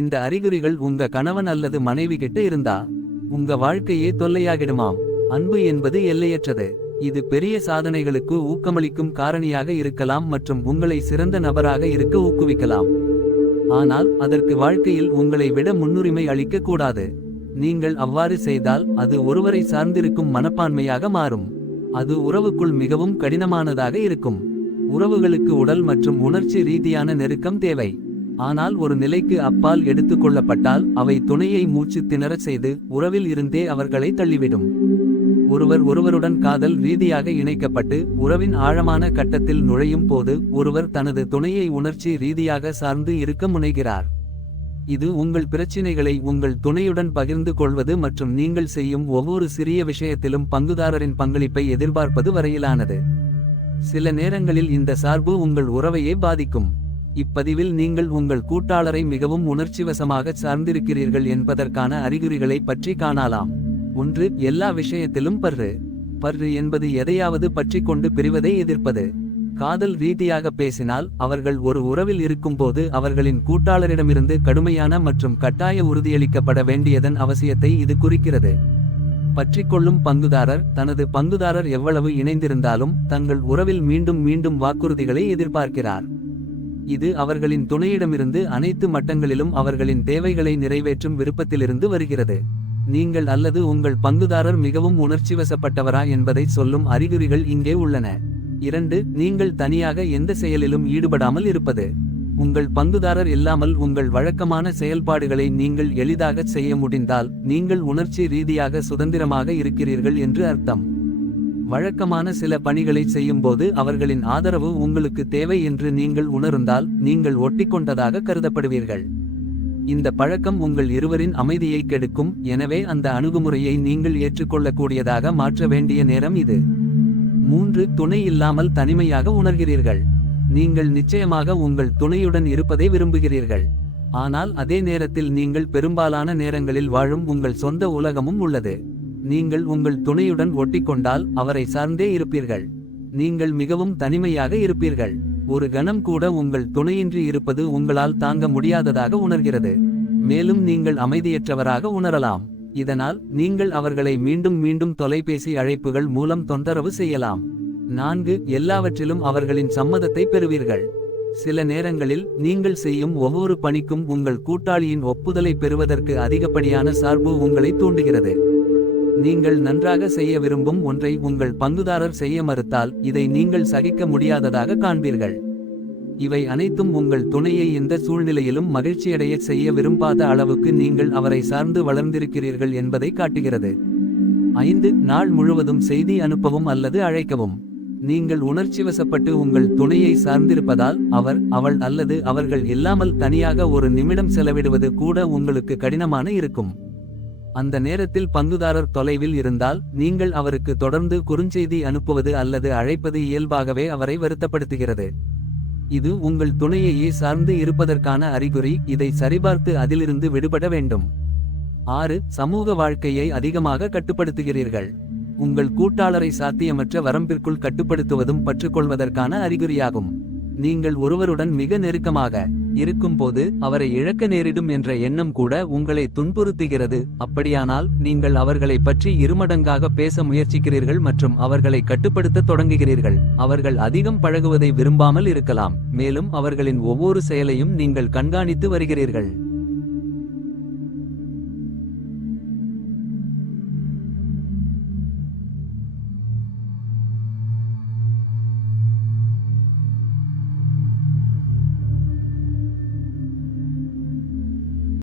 இந்த அறிகுறிகள் உங்க கணவன் அல்லது மனைவி கிட்ட இருந்தா உங்க வாழ்க்கையே தொல்லையாகிடுமாம். அன்பு என்பது எல்லையற்றது. இது பெரிய சாதனைகளுக்கு ஊக்கமளிக்கும் காரணியாக இருக்கலாம் மற்றும் உங்களை சிறந்த நபராக இருக்க ஊக்குவிக்கலாம். ஆனால் அதற்கு வாழ்க்கையில் உங்களை விட முன்னுரிமை அளிக்க கூடாது. நீங்கள் அவ்வாறு செய்தால் அது ஒருவரை சார்ந்திருக்கும் மனப்பான்மையாக மாறும். அது உறவுக்குள் மிகவும் கடினமானதாக இருக்கும். உறவுகளுக்கு உடல் மற்றும் உணர்ச்சி ரீதியான நெருக்கம் தேவை. ஆனால் ஒரு நிலைக்கு அப்பால் எடுத்துக்கொள்ளப்பட்டால் அவை துணையை மூச்சு திணறச் செய்து உறவில் இருந்தே அவர்களை தள்ளிவிடும். ஒருவர் ஒருவருடன் காதல் ரீதியாக இணைக்கப்பட்டு உறவின் ஆழமான கட்டத்தில் நுழையும் போது ஒருவர் தனது துணையை உணர்ச்சி ரீதியாக சார்ந்து இருக்க முனைகிறார். இது உங்கள் பிரச்சினைகளை உங்கள் துணையுடன் பகிர்ந்து கொள்வது மற்றும் நீங்கள் செய்யும் ஒவ்வொரு சிறிய விஷயத்திலும் பங்குதாரரின் பங்களிப்பை எதிர்பார்ப்பது வரையிலானது. சில நேரங்களில் இந்த சார்பு உங்கள் உறவையே பாதிக்கும். இப்பதிவில் நீங்கள் உங்கள் கூட்டாளரை மிகவும் உணர்ச்சிவசமாக சார்ந்திருக்கிறீர்கள் என்பதற்கான அறிகுறிகளை பற்றி காணலாம். 1. எல்லா விஷயத்திலும் பற்று என்பது எதையாவது பற்றி கொண்டு பிரிவதை எதிர்ப்பது. காதல் ரீதியாக பேசினால் அவர்கள் ஒரு உறவில் இருக்கும்போது அவர்களின் கூட்டாளரிடமிருந்து கடுமையான மற்றும் கட்டாய உறுதியளிக்கப்பட வேண்டியதன் அவசியத்தை இது குறிக்கிறது. பற்றிக்கொள்ளும் பங்குதாரர் தனது பங்குதாரர் எவ்வளவு இணைந்திருந்தாலும் தங்கள் உறவில் மீண்டும் மீண்டும் வாக்குறுதிகளை எதிர்பார்க்கிறார். இது அவர்களின் துணையிடமிருந்து அனைத்து மட்டங்களிலும் அவர்களின் தேவைகளை நிறைவேற்றும் விருப்பத்திலிருந்து வருகிறது. நீங்கள் அல்லது உங்கள் பங்குதாரர் மிகவும் உணர்ச்சிவசப்பட்டவரா என்பதை சொல்லும் அறிகுறிகள் இங்கே உள்ளன. 2. நீங்கள் தனியாக எந்த செயலிலும் ஈடுபடாமல் இருப்பது. உங்கள் பங்குதாரர் இல்லாமல் உங்கள் வழக்கமான செயல்பாடுகளை நீங்கள் எளிதாக செய்ய முடிந்தால் நீங்கள் உணர்ச்சி ரீதியாக சுதந்திரமாக இருக்கிறீர்கள் என்று அர்த்தம். வழக்கமான சில பணிகளை செய்யும்போது அவர்களின் ஆதரவு உங்களுக்கு தேவை என்று நீங்கள் உணர்ந்தால் நீங்கள் ஒட்டிக்கொண்டதாக கருதப்படுவீர்கள். இந்த பழக்கம் உங்கள் இருவரின் அமைதியை கெடுக்கும். எனவே அந்த அணுகுமுறையை நீங்கள் ஏற்றுக்கொள்ளக்கூடியதாக மாற்ற வேண்டிய நேரம் இது. 3. துணை இல்லாமல் தனிமையாக உணர்கிறீர்கள். நீங்கள் நிச்சயமாக உங்கள் துணையுடன் இருப்பதை விரும்புகிறீர்கள். ஆனால் அதே நேரத்தில் நீங்கள் பெரும்பாலான நேரங்களில் வாழும் உங்கள் சொந்த உலகமும் உள்ளது. நீங்கள் உங்கள் துணையுடன் ஒட்டிக்கொண்டால் அவரை சார்ந்தே இருப்பீர்கள். நீங்கள் மிகவும் தனிமையாக இருப்பீர்கள். ஒரு கணம் கூட உங்கள் துணையின்றி இருப்பது உங்களால் தாங்க முடியாததாக உணர்கிறது. மேலும் நீங்கள் அமைதியற்றவராக உணரலாம். இதனால் நீங்கள் அவர்களை மீண்டும் மீண்டும் தொலைபேசி அழைப்புகள் மூலம் தொந்தரவு செய்யலாம். 4. எல்லாவற்றிலும் அவர்களின் சம்மதத்தை பெறுவீர்கள். சில நேரங்களில் நீங்கள் செய்யும் ஒவ்வொரு பணிக்கும் உங்கள் கூட்டாளியின் ஒப்புதலை பெறுவதற்கு அதிகப்படியான சார்பு உங்களை தூண்டுகிறது. நீங்கள் நன்றாக செய்ய விரும்பும் ஒன்றை உங்கள் பங்குதாரர் செய்ய மறுத்தால் இதை நீங்கள் சகிக்க முடியாததாக காண்பீர்கள். இவை அனைத்தும் உங்கள் துணையை எந்த சூழ்நிலையிலும் மகிழ்ச்சியடைய செய்ய விரும்பாத அளவுக்கு நீங்கள் அவரை சார்ந்து வளர்ந்திருக்கிறீர்கள் என்பதை காட்டுகிறது. 5. நாள் முழுவதும் செய்தி அனுப்பவும் அல்லது அழைக்கவும். நீங்கள் உணர்ச்சிவசப்பட்டு உங்கள் துணையை சார்ந்திருப்பதால் அவர் அவள் அல்லது அவர்கள் இல்லாமல் தனியாக ஒரு நிமிடம் செலவிடுவது கூட உங்களுக்கு கடினமான இருக்கும். அந்த நேரத்தில் பங்குதாரர் தொலைவில் இருந்தால் நீங்கள் அவருக்கு தொடர்ந்து குறுஞ்செய்தி அனுப்புவது அல்லது அழைப்பது இயல்பாகவே அவரை வருத்தப்படுத்துகிறது. இது உங்கள் துணையையே சார்ந்து இருப்பதற்கான அறிகுறி. இதை சரிபார்த்து அதிலிருந்து விடுபட வேண்டும். 6. சமூக வாழ்க்கையை அதிகமாக கட்டுப்படுத்துகிறீர்கள். உங்கள் கூட்டாளரை சாத்தியமற்ற வரம்பிற்குள் கட்டுப்படுத்துவதும் பற்றுக்கொள்வதற்கான அறிகுறியாகும். நீங்கள் ஒருவருடன் மிக நெருக்கமாக இருக்கும்போது அவரை இழக்க நேரிடும் என்ற எண்ணம் கூட உங்களை துன்புறுத்துகிறது. அப்படியானால் நீங்கள் அவர்களை பற்றி இருமடங்காக பேச முயற்சிக்கிறீர்கள் மற்றும் அவர்களை கட்டுப்படுத்த தொடங்குகிறீர்கள். அவர்கள் அதிகம் பழகுவதை விரும்பாமல் இருக்கலாம். மேலும் அவர்களின் ஒவ்வொரு செயலையும் நீங்கள் கண்காணித்து வருகிறீர்கள்.